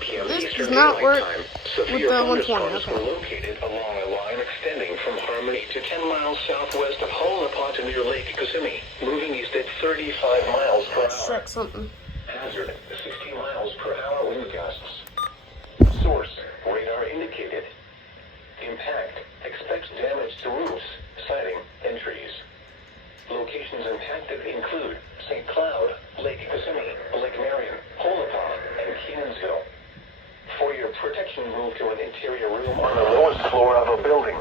p.m. This Eastern does not Daylight work Time. with Severe the 120. thunderstorms Okay. were located along a line extending from Harmony to 10 miles southwest of Hollenapah to near Lake Kissimmee, moving east at 35 miles per hour. Check something. Hazard, 60 miles per hour wind gusts. Source, radar indicated. Impact, expects damage to roofs, siding, and trees. Locations impacted include St. Cloud, Lake Kissimmee, Lake Marion, Hollenapah, and Kenansville. For your protection, move to an interior room on the lowest floor of a building.